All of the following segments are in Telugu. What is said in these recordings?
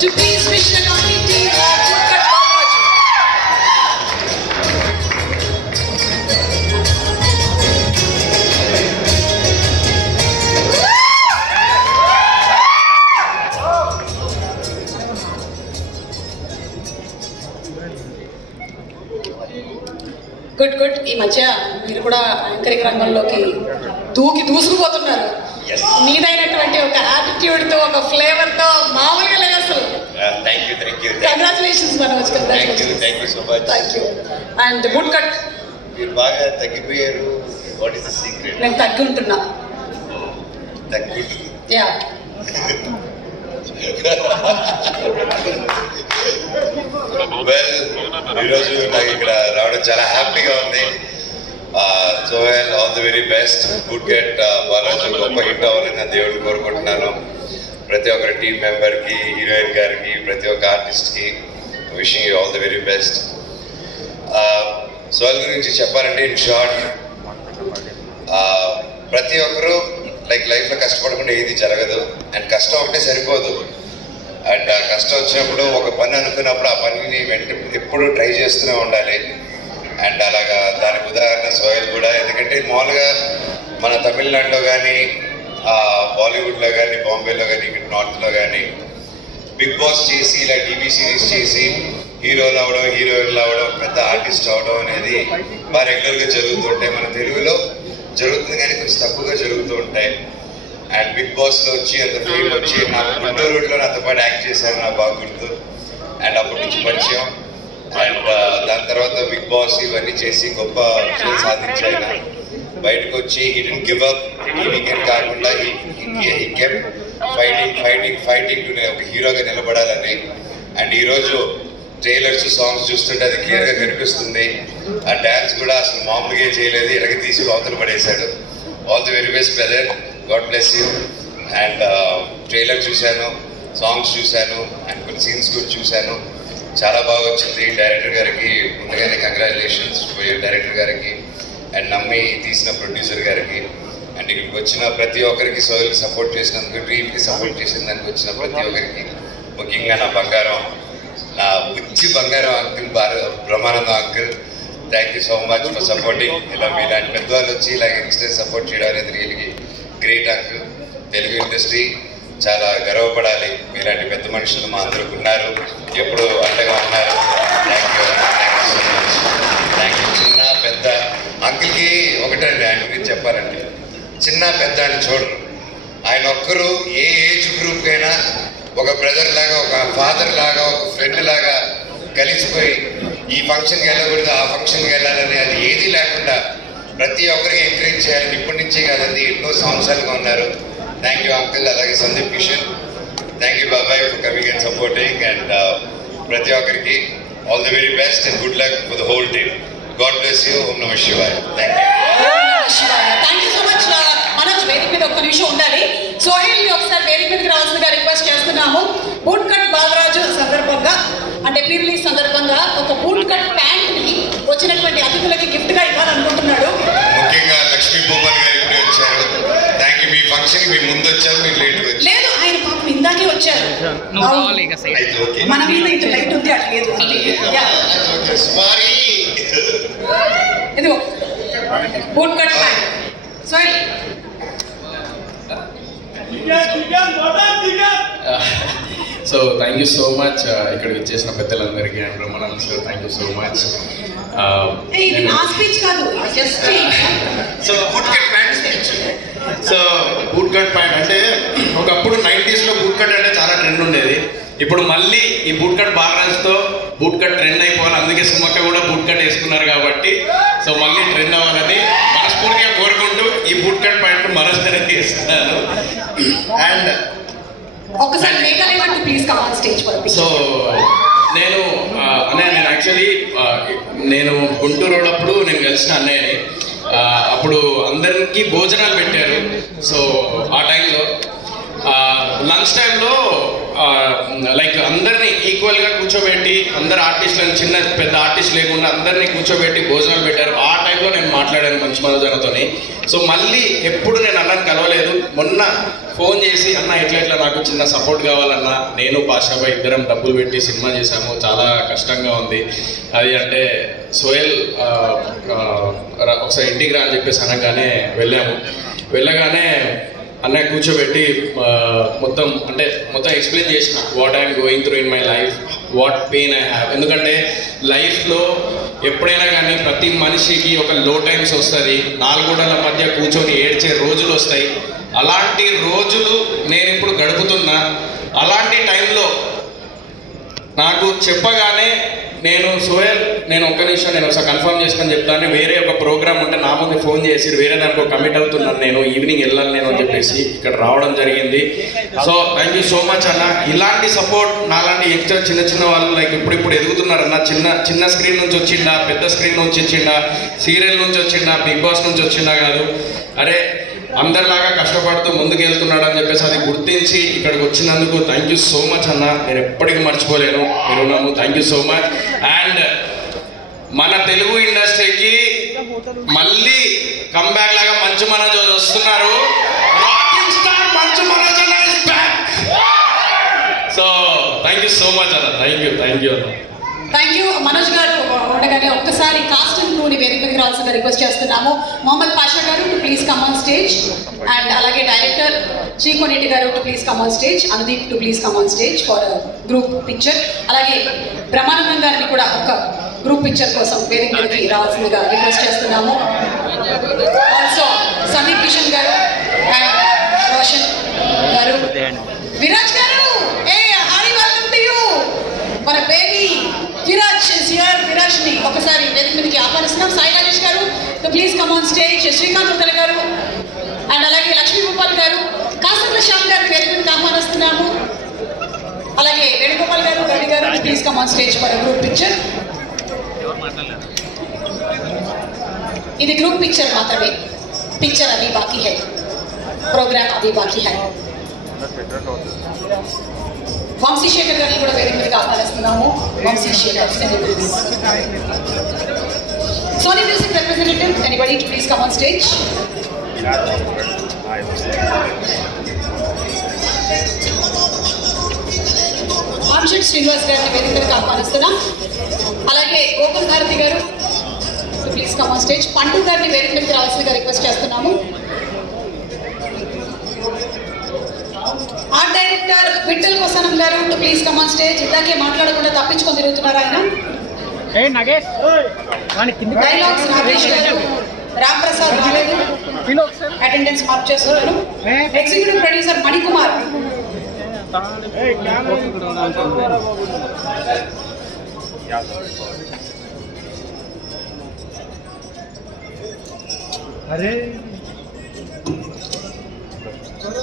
to please wish the complete team of Woodcut Balraju. Good good. ఈ మధ్య మీరు కూడా యాంకరింగ్ రంగంలోకి దూసుకుపోతున్నారు. మీదైనటువంటి ఒక యాటిట్యూడ్ తో, ఒక ఫ్లేవర్ తో మామూలుగా లేదు అసలు. Congratulations Manoj. Thank you. And woodcut మీరు బాగా తగ్గిపోయారు. What is the secret? నేను తగ్గి ఉంటున్నా. యా. వెల్, ఈరోజు నాకు ఇక్కడ రావడం చాలా హ్యాపీగా ఉంది. Sohel, all the very best. Woodcut Balaji గొప్ప హిట్ అవ్వాలని నేను దేవుడిని కోరుకుంటున్నాను. ప్రతి ఒక్కరి టీం మెంబర్కి, హీరోయిన్ గారికి, ప్రతి ఒక్క ఆర్టిస్ట్కి wishing you all the very best. Sohel గురించి చెప్పాలంటే ఇన్ షార్ట్, ప్రతి ఒక్కరూ లైఫ్లో కష్టపడకుండా ఏది జరగదు. అండ్ కష్టం ఒకటే సరిపోదు. అండ్ ఆ కష్టం వచ్చినప్పుడు ఒక పని అనుకున్నప్పుడు ఆ పనిని ఎప్పుడు ట్రై చేస్తూనే ఉండాలి. అండ్ అలాగా దానికి ఉదాహరణ సోహెల్ కూడా. ఎందుకంటే మామూలుగా మన తమిళనాడులో కానీ, బాలీవుడ్లో కానీ, బాంబేలో కానీ, ఇక్కడ నార్త్లో కానీ బిగ్ బాస్ చేసి ఇలా టీవీ సిరీస్ చేసి హీరోలు అవడం, హీరోయిన్లు అవడం, పెద్ద ఆర్టిస్ట్ అవడం అనేది బాగా రెగ్యులర్గా జరుగుతుంటాయి. మన తెలుగులో జరుగుతుంది కానీ కొంచెం తక్కువగా జరుగుతూ ఉంటాయి. అండ్ బిగ్ బాస్లో వచ్చి అంత ఫేమ్ వచ్చి నా గుంటూరులో నాతో పాటు యాక్ట్ చేశారు, నాకు బాగా గుర్తు. అండ్ అప్పటి నుంచి పరిచయం. అండ్ దాని తర్వాత బిగ్ బాస్ ఇవన్నీ చేసి గొప్ప విజయం సాధించాయన. బయటకు వచ్చి హీ డిడ్ంట్ గివ్ అప్. ఈ వీకెండ్ కాకుండా హీ కెప్ట్ ఫైటింగ్ టు ఒక హీరోగా నిలబడాలని. అండ్ ఈరోజు ట్రైలర్స్, సాంగ్స్ చూస్తుంటే అది క్లియర్గా కనిపిస్తుంది. ఆ డ్యాన్స్ కూడా అసలు మామూలుగా చేయలేదు, ఎరగ తీసి అవతల పడేశాడు. All the very best brother, God bless you. And trailer చూశాను, సాంగ్స్ చూశాను, అండ్ కొన్ని సీన్స్ కూడా చూశాను. చాలా బాగా వచ్చింది. డైరెక్టర్ గారికి ముందుగానే కంగ్రాచులేషన్స్ డైరెక్టర్ గారికి, అండ్ నమ్మి తీసిన ప్రొడ్యూసర్ గారికి, అండ్ ఇక్కడికి వచ్చిన ప్రతి ఒక్కరికి, సోహెల్కి సపోర్ట్ చేసినందుకు, డ్రీమ్కి సపోర్ట్ చేసిన దానికి వచ్చిన ప్రతి ఒక్కరికి, ముఖ్యంగా నా బంగారం, నా బుచ్చి బంగారం uncle, Brahmanandam uncle, thank you so much for supporting. ఇలా మీలాంటి పెద్దవాళ్ళు వచ్చి ఇలా యంగ్స్టర్స్ సపోర్ట్ చేయడం అనేది రియల్గా గ్రేట్ అంకుల్. తెలుగు ఇండస్ట్రీ చాలా గర్వపడాలి. మీలాంటి పెద్ద మనుషులు మా అందరికి ఉన్నారు, ఎప్పుడు అండగా ఉన్నారు. Thank you so much. Thank you. చిన్న పెద్ద అంకుల్కి ఒకటండి, ఆయన గురించి చెప్పాలండి, చిన్న పెద్ద అని చూడరు. ఆయన ఒక్కరు ఏ ఏజ్ గ్రూప్ అయినా ఒక బ్రదర్ లాగా, ఒక ఫాదర్ లాగా, ఒక ఫ్రెండ్ లాగా కలిసిపోయి ఈ ఫంక్షన్కి వెళ్ళకూడదు, ఆ ఫంక్షన్కి వెళ్ళాలని అది ఏది లేకుండా ప్రతి ఒక్కరికి ఎంకరేజ్ చేయాలని ఇప్పటి నుంచే కాదండి ఎన్నో సంవత్సరాలుగా ఉన్నారు. Thank you uncle. అలాగే సందీప్ కిషన్, థ్యాంక్ యూ బాబాయ్ for coming and supporting. And ప్రతి ఒక్కరికి all the very best and good luck for the whole team. God bless you. ఓం నమః శివాయ. Thank you. Thank you so much. Manoj, వేదిక మీద ఒక్క నిమిషం ఉండాలి. సోహెల్ ని ఒకసారి వేదిక మీదకి రావాల్సిందిగా రిక్వెస్ట్ చేస్తున్నాము. వుడ్కట్ బాలరాజు సందర్భంగా, అంటే ప్రీ రిలీజ్ సందర్భంగా ఒక వుడ్కట్ ప్యాంట్ ని వచ్చినటువంటి అతిథులకి గిఫ్ట్ గా ఇవ్వాలనుకుంటున్నాడు. ముఖ్యంగా లక్ష్మీ భూపాల్ గారు ఇప్పుడే వచ్చారు. Thank you. మీ ఫంక్షన్ మీ ముందు వచ్చారు, మీరు లేట్ వచ్చారు. లేదు, ఆయన పాపం ఇందాకే వచ్చారు. మన మీద ఇంత లైట్ ఉంది, అట్లా లేదు. ఇదిగో woodcut pant. Sohel, so thank you so much ఇక్కడికి వచ్చేసిన పెద్దలందరికీ. And Brahmanand sir, thank you so much. So woodcut pant అంటే ఒకప్పుడు 90s లో వుడ్కట్ అంటే చాలా ట్రెండ్ ఉండేది. ఇప్పుడు మళ్ళీ ఈ వుడ్కట్ బాలరాజుతో వుడ్కట్ ట్రెండ్ అయిపోవాలి. అందుకే సుమక్క కూడా వుడ్కట్ వేసుకున్నారు కాబట్టి సో మళ్ళీ ట్రెండ్ అవ్వాలని మనస్ఫూర్తిగా కోరుకుంటూ ఈ వుడ్కట్ ప్యాంట్ మరోసారి తీస్తున్నాను. అండ్ సో నేను యాక్చువల్లీ నేను గుంటూరు రోడ్డప్పుడు నేను కలిసిన అన్నయ్యని. అప్పుడు అందరికీ భోజనాలు పెట్టారు. సో ఆ టైంలో లంచ్ టైంలో లైక్ అందరినీ ఈక్వల్గా కూర్చోబెట్టి కూర్చోబెట్టి అందరు ఆర్టిస్టులను చిన్న పెద్ద ఆర్టిస్ట్ లేకుండా అందరినీ కూర్చోబెట్టి భోజనాలు పెట్టారు. ఆ టైంలో నేను మాట్లాడాను మంచి మనోజనతోని. సో మళ్ళీ ఎప్పుడు నేను అన్నని కలవలేదు. మొన్న ఫోన్ చేసి అన్న ఎట్లా నాకు చిన్న సపోర్ట్ కావాలన్నా, నేను పాషాబాయ్ ఇద్దరం డబ్బులు పెట్టి సినిమా చేశాము, చాలా కష్టంగా ఉంది అది అంటే సోహెల్ ఒకసారి ఇంటికి రా అని చెప్పేసి అనగానే వెళ్ళగానే అన్నయ్య కూర్చోబెట్టి మొత్తం ఎక్స్ప్లెయిన్ చేసిన what I'm going through in my life, what pain I have. ఎందుకంటే లైఫ్లో ఎప్పుడైనా కానీ ప్రతి మనిషికి ఒక లో టైమ్స్ వస్తుంది, నాలుగుగోడల మధ్య కూర్చొని ఏడ్చే రోజులు వస్తాయి. అలాంటి రోజులు నేను ఇప్పుడు గడుపుతున్నా. అలాంటి టైంలో నాకు చెప్పగానే నేను ఒక్క నిమిషం నేను ఒకసారి కన్ఫర్మ్ చేసుకొని చెప్తాను, వేరే ఒక ప్రోగ్రామ్ ఉంటే నా ముందు ఫోన్ చేసి వేరే దానికి కమిట్ అవుతున్నాను, నేను ఈవినింగ్ వెళ్ళాలి నేను అని చెప్పేసి ఇక్కడ రావడం జరిగింది. So thank you so much అన్న. ఇలాంటి సపోర్ట్ నాలాంటి యంగ్స్టర్ చిన్న వాళ్ళు లైక్ ఇప్పుడు ఎదుగుతున్నారన్న. చిన్న స్క్రీన్ నుంచి వచ్చిండా, పెద్ద స్క్రీన్ నుంచి వచ్చిండా, సీరియల్ నుంచి వచ్చిండా, బిగ్ బాస్ నుంచి వచ్చిండా కాదు, అరే అందరిలాగా కష్టపడుతూ ముందుకు వెళ్తున్నాడు అని చెప్పేసి అది గుర్తించి ఇక్కడికి వచ్చినందుకు థ్యాంక్ యూ సో మచ్ అన్న. నేను ఎప్పటికీ మర్చిపోలేను, మీరున్నాము. Thank you so much. And మన తెలుగు ఇండస్ట్రీకి మళ్ళీ కంబ్యాక్ లాగా మంచు మనోజ్ వస్తున్నారు. రాకింగ్ స్టార్ మంచు మనోజ్ అన్న is back. So thank you so much అన్న. థ్యాంక్ యూ అన్న. థ్యాంక్ యూ మనోజ్ గారు. ఉండగానే ఒక్కసారి కాస్ట్ అండ్ క్రూని వేదిక మీదకి రావాల్సిందిగా రిక్వెస్ట్ చేస్తున్నాము. మొహమ్మద్ పాషా గారు to please come on stage, and అలాగే డైరెక్టర్ శ్రీకొనేటి గారు to please come on stage, Anudeep to please come on stage for group picture. అలాగే బ్రహ్మానందం గారిని కూడా ఒక గ్రూప్ పిక్చర్ కోసం వేదిక మీదకి రావాల్సిందిగా రిక్వెస్ట్ చేస్తున్నాము. ఆల్సో సందీప్ కిషన్ గారు అండ్ రోషన్ గారు, విరాజ్ గారు, మన బేబీ విరాజ్ విరాజ్ని ఒకసారి వేదిక మీదకి ఆహ్వానిస్తున్నాం. Sai Rajesh garu to please come on stage, Srikanth Uttala garu and అలాగే లక్ష్మీ గోపాల్ గారు, కాసర్ల శ్యామ్ గారు వేదిక మీదకి ఆహ్వానిస్తున్నాము. అలాగే వేణుగోపాల్ గారు, రవి గారు to please come on stage for group picture. ఇది గ్రూప్ పిక్చర్ మాత్రమే, పిక్చర్ అవి బాకీ హై, ప్రోగ్రామ్ అవి బాకీ హై. వంశీశేఖర్ గారిని కూడా వేదిక మీదకి ఆహ్వానిస్తున్నాము. Vamshisekhar sony music representative, anybody to please come on stage. ఆంషట్ శ్రీనివాస్ గారిని వేదిక మీదకి ఆహ్వానిస్తున్నాం. అలాగే Gokul Bharathi garu to please come on stage. Pandu గారిని వేదిక మీదకి రావాల్సిందిగా రిక్వెస్ట్ చేస్తున్నాము. ఆర్ట్ డైరెక్టర్ విఠల్ వసనం గారు to please come on stage. ఇందాకే మాట్లాడకుండా తప్పించుకొని తిరుగుతున్నారు ఆయన. డైలాగ్స్ నాగేష్ గారు, రామ్ ప్రసాద్ రాలేదు, అటెండెన్స్ మార్క్ చేస్తున్నారు. ఎగ్జిక్యూటివ్ ప్రొడ్యూసర్ మణికుమార్, అరే హలో,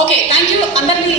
ఓకే థ్యాంక్ యూ అందరినీ.